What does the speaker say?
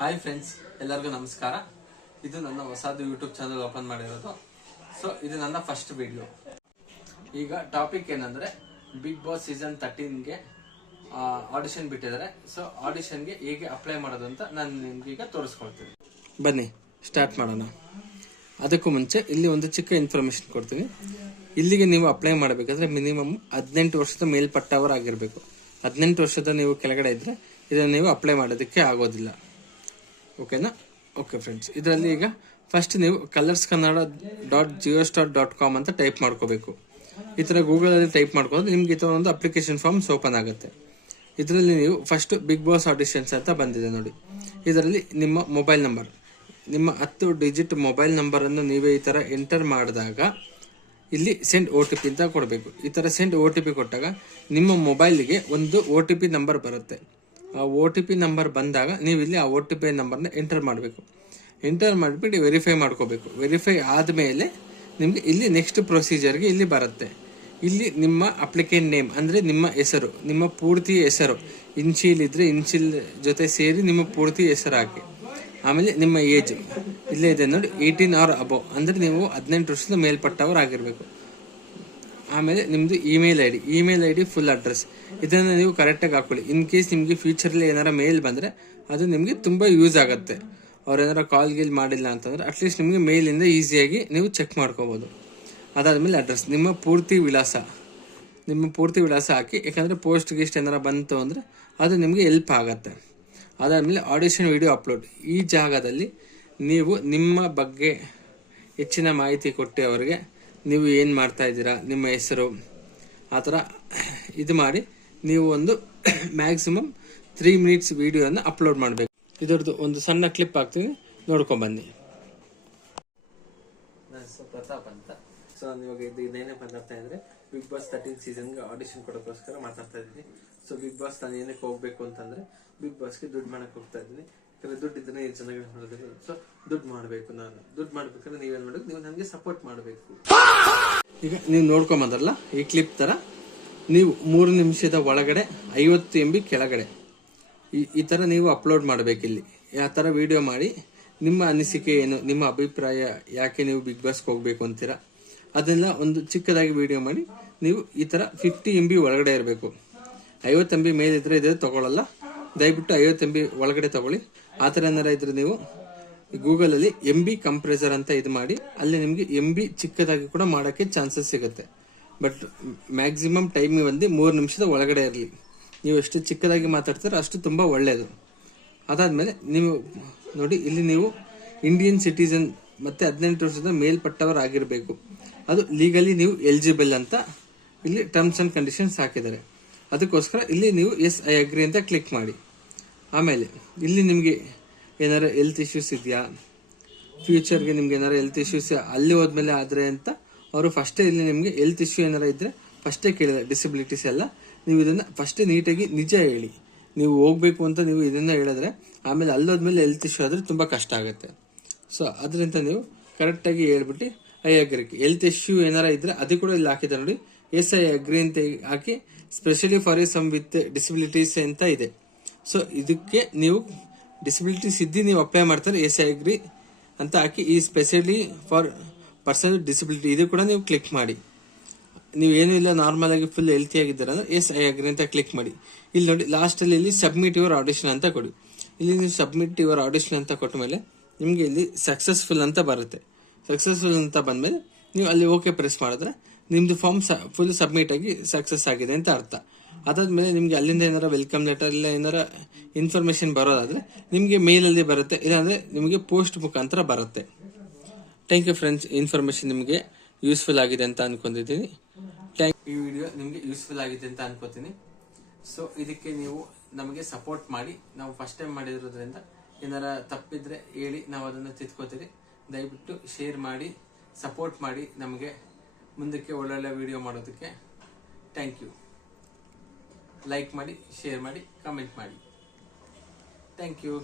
Hi friends, ಎಲ್ಲರಿಗೂ ನಮಸ್ಕಾರ. ಇದು ನನ್ನ ಹೊಸದು ಯೂಟ್ಯೂಬ್ ಚಾನಲ್ ಓಪನ್ ಮಾಡಿರೋದು. ಸೊ ಇದು ನನ್ನ ಫಸ್ಟ್ ವಿಡಿಯೋ. ಈಗ ಟಾಪಿಕ್ ಏನಂದ್ರೆ ಬಿಗ್ ಬಾಸ್ ಸೀಸನ್ 13ಗೆ ಆಡಿಷನ್ ಬಿಟ್ಟಿದ್ದಾರೆ. ಸೊ ಆಡಿಷನ್ಗೆ ಹೇಗೆ ಅಪ್ಲೈ ಮಾಡೋದು ಅಂತ ನಾನು ನಿಮ್ಗೆ ಈಗ ತೋರಿಸ್ಕೊಳ್ತೀನಿ. ಬನ್ನಿ ಸ್ಟಾರ್ಟ್ ಮಾಡೋಣ. ಅದಕ್ಕೂ ಮುಂಚೆ ಇಲ್ಲಿ ಒಂದು ಚಿಕ್ಕ ಇನ್ಫಾರ್ಮೇಶನ್ ಕೊಡ್ತೀನಿ. ಇಲ್ಲಿಗೆ ನೀವು ಅಪ್ಲೈ ಮಾಡಬೇಕಾದ್ರೆ ಮಿನಿಮಮ್ 18 ವರ್ಷದ ಮೇಲ್ಪಟ್ಟವರಾಗಿರ್ಬೇಕು. 18 ವರ್ಷದ ನೀವು ಕೆಳಗಡೆ ಇದ್ರೆ ಇದನ್ನು ನೀವು ಅಪ್ಲೈ ಮಾಡೋದಕ್ಕೆ ಆಗೋದಿಲ್ಲ. ಓಕೆನಾ? ಓಕೆ ಫ್ರೆಂಡ್ಸ್, ಇದರಲ್ಲಿ ಈಗ ಫಸ್ಟ್ ನೀವು colorskannada.geostar.com ಅಂತ ಟೈಪ್ ಮಾಡ್ಕೋಬೇಕು. ಈ ಥರ ಗೂಗಲಲ್ಲಿ ಟೈಪ್ ಮಾಡ್ಕೊಂಡು ನಿಮ್ಗೆ ಈ ಥರ ಒಂದು ಅಪ್ಲಿಕೇಶನ್ ಫಾರ್ಮ್ಸ್ ಓಪನ್ ಆಗುತ್ತೆ. ಇದರಲ್ಲಿ ನೀವು ಫಸ್ಟ್ ಬಿಗ್ ಬಾಸ್ ಆಡಿಷನ್ಸ್ ಅಂತ ಬಂದಿದೆ ನೋಡಿ. ಇದರಲ್ಲಿ ನಿಮ್ಮ ಮೊಬೈಲ್ ನಂಬರ್, ನಿಮ್ಮ 10 ಡಿಜಿಟ್ ಮೊಬೈಲ್ ನಂಬರನ್ನು ನೀವೇ ಈ ಥರ ಎಂಟರ್ ಮಾಡಿದಾಗ ಇಲ್ಲಿ ಸೆಂಡ್ OTP ಅಂತ ಕೊಡಬೇಕು. ಈ ಥರ ಸೆಂಡ್ OTP ಕೊಟ್ಟಾಗ ನಿಮ್ಮ ಮೊಬೈಲ್ಗೆ ಒಂದು OTP ನಂಬರ್ ಬರುತ್ತೆ. ಆ OTP ನಂಬರ್ ಬಂದಾಗ ನೀವು ಇಲ್ಲಿ ಆ OTP ನಂಬರ್ನ ಎಂಟರ್ ಮಾಡಬೇಕು. ಎಂಟರ್ ಮಾಡಿಬಿಟ್ಟು ವೆರಿಫೈ ಮಾಡ್ಕೋಬೇಕು. ವೆರಿಫೈ ಆದಮೇಲೆ ನಿಮಗೆ ಇಲ್ಲಿ ನೆಕ್ಸ್ಟ್ ಪ್ರೊಸೀಜರ್ಗೆ ಇಲ್ಲಿ ಬರುತ್ತೆ. ಇಲ್ಲಿ ನಿಮ್ಮ ಅಪ್ಲಿಕೆಂಟ್ ನೇಮ್ ಅಂದರೆ ನಿಮ್ಮ ಹೆಸರು, ನಿಮ್ಮ ಪೂರ್ತಿ ಹೆಸರು, ಇನ್ಶಿಯಲ್ ಇದ್ದರೆ ಇನ್ಶಿಯಲ್ ಜೊತೆ ಸೇರಿ ನಿಮ್ಮ ಪೂರ್ತಿ ಹೆಸರು ಹಾಕಿ. ಆಮೇಲೆ ನಿಮ್ಮ ಏಜ್ ಇಲ್ಲೇ ಇದೆ ನೋಡಿ, 18 ಆರ್ ಅಬೋ, ಅಂದರೆ ನೀವು 18 ವರ್ಷದ ಮೇಲ್ಪಟ್ಟವರು ಆಗಿರಬೇಕು. ಆಮೇಲೆ ನಿಮ್ಮದು email I D full address ಇದನ್ನು ನೀವು ಕರೆಕ್ಟಾಗಿ ಹಾಕೊಳ್ಳಿ. ಇನ್ ಕೇಸ್ ನಿಮಗೆ ಫ್ಯೂಚರಲ್ಲಿ ಏನಾರ ಮೇಲ್ ಬಂದರೆ ಅದು ನಿಮಗೆ ತುಂಬ ಯೂಸ್ ಆಗುತ್ತೆ. ಅವ್ರು ಏನಾರ ಕಾಲ್ ಗೀಲ್ ಮಾಡಿಲ್ಲ ಅಂತಂದರೆ ಅಟ್ಲೀಸ್ಟ್ ನಿಮಗೆ ಮೇಲಿಂದ ಈಸಿಯಾಗಿ ನೀವು ಚೆಕ್ ಮಾಡ್ಕೋಬೋದು. ಅದಾದಮೇಲೆ ಅಡ್ರೆಸ್, ನಿಮ್ಮ ಪೂರ್ತಿ ವಿಳಾಸ ಹಾಕಿ. ಯಾಕಂದರೆ ಪೋಸ್ಟ್ ಗೀಸ್ಟ್ ಏನಾರ ಬಂತು ಅಂದರೆ ಅದು ನಿಮಗೆ ಹೆಲ್ಪ್ ಆಗುತ್ತೆ. ಅದಾದಮೇಲೆ ಆಡಿಷನ್ ವಿಡಿಯೋ ಅಪ್ಲೋಡ್. ಈ ಜಾಗದಲ್ಲಿ ನೀವು ನಿಮ್ಮ ಬಗ್ಗೆ ಹೆಚ್ಚಿನ ಮಾಹಿತಿ ಕೊಟ್ಟು ಅವರಿಗೆ ನೀವು ಏನು ಮಾಡ್ತಾ ಇದ್ದೀರಾ, ನಿಮ್ಮ ಹೆಸರು, ಆ ಥರ ಇದು ಮಾಡಿ ನೀವು ಒಂದು ಮ್ಯಾಕ್ಸಿಮಮ್ 3 ಮಿನಿಟ್ಸ್ ವಿಡಿಯೋನ ಅಪ್ಲೋಡ್ ಮಾಡಬೇಕು. ಇದರದ್ದು ಒಂದು ಸಣ್ಣ ಕ್ಲಿಪ್ ಹಾಕ್ತೀನಿ, ನೋಡ್ಕೊಂಬನ್ನಿ. ನನ್ನ ಹೆಸರು ಪ್ರತಾಪ್ ಅಂತ. ಸೊ ನಾನು ಇವಾಗ ಇದೇನೇ ಮಾತಾಡ್ತಾ ಇದ್ರೆ ಬಿಗ್ ಬಾಸ್ 13 ಸೀಸನ್ಗೆ ಆಡಿಷನ್ ಕೊಡೋಕ್ಕೋಸ್ಕರ ಮಾತಾಡ್ತಾ ಇದ್ದೀನಿ. ಸೊ ಬಿಗ್ ಬಾಸ್ ನಾನು ಏನಕ್ಕೆ ಹೋಗ್ಬೇಕು ಅಂತಂದ್ರೆ ಬಿಗ್ ಬಾಸ್ಗೆ ದುಡ್ಡು ಮಾಡಕ್ಕೆ ಹೋಗ್ತಾ ಇದ್ದೀನಿ. ಯಾಕಂದ್ರೆ ದುಡ್ಡು ಇದ್ರೆ ಚೆನ್ನಾಗಿ ಮಾಡೋದಿಲ್ಲ. ಸೊ ದುಡ್ಡು ಮಾಡಬೇಕು. ನಾನು ದುಡ್ಡು ಮಾಡ್ಬೇಕಾದ್ರೆ ನೀವೇನ್ ಮಾಡಬೇಕು, ನೀವು ನನಗೆ ಸಪೋರ್ಟ್ ಮಾಡಬೇಕು. ಈಗ ನೀವು ನೋಡ್ಕೊಂಬಂದ್ರಲ್ಲ ಈ ಕ್ಲಿಪ್ ತರ ನೀವು 3 ನಿಮಿಷದ ಒಳಗಡೆ 50 MB ಕೆಳಗಡೆ ಈ ತರ ನೀವು ಅಪ್ಲೋಡ್ ಮಾಡಬೇಕು. ಇಲ್ಲಿ ಯಾವ ತರ ವಿಡಿಯೋ ಮಾಡಿ ನಿಮ್ಮ ಅನಿಸಿಕೆ ಏನು, ನಿಮ್ಮ ಅಭಿಪ್ರಾಯ, ಯಾಕೆ ನೀವು ಬಿಗ್ ಬಾಸ್ಗೆ ಹೋಗ್ಬೇಕು ಅಂತೀರಾ, ಅದನ್ನೆಲ್ಲ ಒಂದು ಚಿಕ್ಕದಾಗಿ ವಿಡಿಯೋ ಮಾಡಿ ನೀವು ಈ ತರ 50 MB ಒಳಗಡೆ ಇರಬೇಕು. 50 MB ಮೇಲಿದ್ರೆ ಇದ್ರೆ ತಗೊಳ್ಳಲ್ಲ, ದಯವಿಟ್ಟು 50 MB ಒಳಗಡೆ ತಗೊಳ್ಳಿ. ಆ ಥರ ಏನಾರ ಇದ್ರೆ ನೀವು ಗೂಗಲಲ್ಲಿ MB ಕಂಪ್ರೆಸರ್ ಅಂತ ಇದು ಮಾಡಿ ಅಲ್ಲಿ ನಿಮಗೆ MB ಚಿಕ್ಕದಾಗಿ ಕೂಡ ಮಾಡೋಕ್ಕೆ ಚಾನ್ಸಸ್ ಸಿಗುತ್ತೆ. ಬಟ್ ಮ್ಯಾಕ್ಸಿಮಮ್ ಟೈಮ್ ಬಂದು 3 ನಿಮಿಷದ ಒಳಗಡೆ ಇರಲಿ. ನೀವು ಎಷ್ಟು ಚಿಕ್ಕದಾಗಿ ಮಾತಾಡ್ತೀರೋ ಅಷ್ಟು ತುಂಬ ಒಳ್ಳೆಯದು. ಅದಾದಮೇಲೆ ನೀವು ನೋಡಿ, ಇಲ್ಲಿ ನೀವು ಇಂಡಿಯನ್ ಸಿಟಿಸನ್ ಮತ್ತು 18 ವರ್ಷದ ಮೇಲ್ಪಟ್ಟವರಾಗಿರಬೇಕು. ಅದು ಲೀಗಲಿ ನೀವು ಎಲಿಜಿಬಲ್ ಅಂತ ಇಲ್ಲಿ ಟರ್ಮ್ಸ್ ಆ್ಯಂಡ್ ಕಂಡೀಷನ್ಸ್ ಹಾಕಿದ್ದಾರೆ. ಅದಕ್ಕೋಸ್ಕರ ಇಲ್ಲಿ ನೀವು ಎಸ್ ಐ ಅಗ್ರಿ ಅಂತ ಕ್ಲಿಕ್ ಮಾಡಿ. ಆಮೇಲೆ ಇಲ್ಲಿ ನಿಮಗೆ ಏನಾರ ಹೆಲ್ತ್ ಇಶ್ಯೂಸ್ ಇದೆಯಾ, ಫ್ಯೂಚರ್ಗೆ ನಿಮ್ಗೆ ಏನಾರ ಹೆಲ್ತ್ ಇಶ್ಯೂಸ್ ಅಲ್ಲಿ ಹೋದ್ಮೇಲೆ ಆದರೆ ಅಂತ ಅವರು ಫಸ್ಟೇ ಇಲ್ಲಿ ನಿಮಗೆ ಹೆಲ್ತ್ ಇಶ್ಯೂ ಏನಾರ ಇದ್ದರೆ ಫಸ್ಟೇ ಕೇಳಿದೆ. ಡಿಸಬಿಲಿಟೀಸ್ ಎಲ್ಲ ನೀವು ಇದನ್ನು ಫಸ್ಟೇ ನೀಟಾಗಿ ನಿಜ ಹೇಳಿ. ನೀವು ಹೋಗ್ಬೇಕು ಅಂತ ನೀವು ಇದನ್ನು ಹೇಳಿದ್ರೆ ಆಮೇಲೆ ಅಲ್ಲೋದ್ಮೇಲೆ ಹೆಲ್ತ್ ಇಶ್ಯೂ ಆದರೆ ತುಂಬ ಕಷ್ಟ ಆಗುತ್ತೆ. ಸೊ ಅದರಿಂದ ನೀವು ಕರೆಕ್ಟಾಗಿ ಹೇಳ್ಬಿಟ್ಟು ಐ ಅಗ್ರಿ. ಹೆಲ್ತ್ ಇಶ್ಯೂ ಏನಾರ ಇದ್ದರೆ ಅದು ಕೂಡ ಇಲ್ಲಿ ಹಾಕಿದೆ ನೋಡಿ, ಎಸ್ ಐ ಅಗ್ರಿ ಅಂತ ಹಾಕಿ specially for some with disabilities ಅಂತ ಇದೆ. ಸೊ ಇದಕ್ಕೆ ನೀವು ಡಿಸಬಿಲಿಟೀಸ್ ಇದ್ದು ನೀವು ಅಪ್ಲೈ ಮಾಡ್ತಾರೆ ಎಸ್ ಐ ಅಗ್ರಿ ಅಂತ ಹಾಕಿ, ಈ ಸ್ಪೆಷಲಿ ಫಾರ್ ಪರ್ಸನ್ ಡಿಸಬಿಲಿಟಿ ಇದು ಕೂಡ ನೀವು ಕ್ಲಿಕ್ ಮಾಡಿ. ನೀವು ಏನೂ ಇಲ್ಲ, ನಾರ್ಮಲ್ ಆಗಿ ಫುಲ್ ಹೆಲ್ತಿ ಆಗಿದ್ದೀರ ಅಂದ್ರೆ ಎಸ್ ಐ ಅಗ್ರಿ ಅಂತ ಕ್ಲಿಕ್ ಮಾಡಿ. ಇಲ್ಲಿ ನೋಡಿ ಲಾಸ್ಟಲ್ಲಿ ಇಲ್ಲಿ ಸಬ್ಮಿಟ್ ಯುವರ್ ಆಡಿಷನ್ ಅಂತ ಕೊಡಿ. ಇಲ್ಲಿ ನೀವು ಸಬ್ಮಿಟ್ ಯುವರ್ ಆಡಿಷನ್ ಅಂತ ಕೊಟ್ಟ ಮೇಲೆ ನಿಮಗೆ ಇಲ್ಲಿ ಸಕ್ಸಸ್ಫುಲ್ ಅಂತ ಬರುತ್ತೆ. ಸಕ್ಸಸ್ಫುಲ್ ಅಂತ ಬಂದಮೇಲೆ ನೀವು ಅಲ್ಲಿ ಓಕೆ ಪ್ರೆಸ್ ಮಾಡಿದ್ರೆ ನಿಮ್ದು ಫಾರ್ಮ್ ಫುಲ್ ಸಬ್ಮಿಟ್ ಆಗಿ ಸಕ್ಸಸ್ ಆಗಿದೆ ಅಂತ ಅರ್ಥ. ಅದಾದ್ಮೇಲೆ ನಿಮ್ಗೆ ಅಲ್ಲಿಂದ ಏನಾರ ವೆಲ್ಕಮ್ ಲೆಟರ್ ಇಲ್ಲ ಏನಾರ ಇನ್ಫಾರ್ಮೇಶನ್ ಬರೋದಾದ್ರೆ ನಿಮಗೆ ಮೇಲಲ್ಲಿ ಬರುತ್ತೆ, ಇಲ್ಲಾಂದ್ರೆ ನಿಮಗೆ ಪೋಸ್ಟ್ ಮುಖಾಂತರ ಬರುತ್ತೆ. ಥ್ಯಾಂಕ್ ಯು ಫ್ರೆಂಡ್ಸ್, ಇನ್ಫಾರ್ಮೇಶನ್ ನಿಮಗೆ ಯೂಸ್ಫುಲ್ ಆಗಿದೆ ಅಂತ ಅನ್ಕೊಂಡಿದ್ದೀನಿ. ಈ ವಿಡಿಯೋ ನಿಮಗೆ ಯೂಸ್ಫುಲ್ ಆಗಿದೆ ಅಂತ ಅನ್ಕೋತೀನಿ. ಸೊ ಇದಕ್ಕೆ ನೀವು ನಮಗೆ ಸಪೋರ್ಟ್ ಮಾಡಿ. ನಾವು ಫಸ್ಟ್ ಟೈಮ್ ಮಾಡಿರೋದ್ರಿಂದ ಏನಾರ ತಪ್ಪಿದ್ರೆ ಹೇಳಿ, ನಾವು ಅದನ್ನು ತಿದ್ಕೋತೀವಿ. ದಯವಿಟ್ಟು ಶೇರ್ ಮಾಡಿ, ಸಪೋರ್ಟ್ ಮಾಡಿ ನಮಗೆ ಮುಂದಕ್ಕೆ ಒಳ್ಳೊಳ್ಳೆ ವಿಡಿಯೋ ಮಾಡೋದಕ್ಕೆ. Thank you. ಲೈಕ್ ಮಾಡಿ, ಶೇರ್ ಮಾಡಿ, ಕಮೆಂಟ್ ಮಾಡಿ. Thank you.